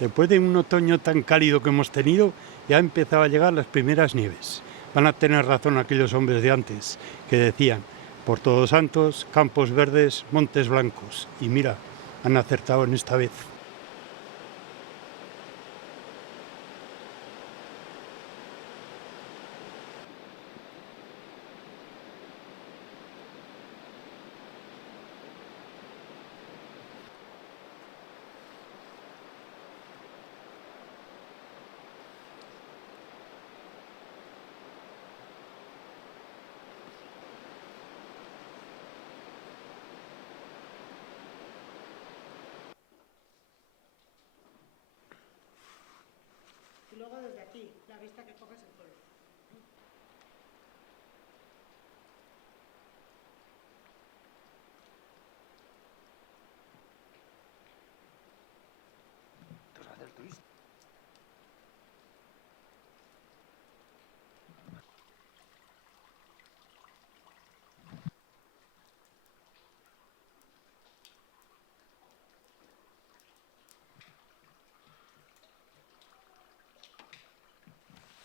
Después de un otoño tan cálido que hemos tenido, ya empezaba a llegar las primeras nieves. Van a tener razón aquellos hombres de antes que decían, por Todos Santos, campos verdes, montes blancos. Y mira, han acertado en esta vez. Y luego desde aquí, la vista que coges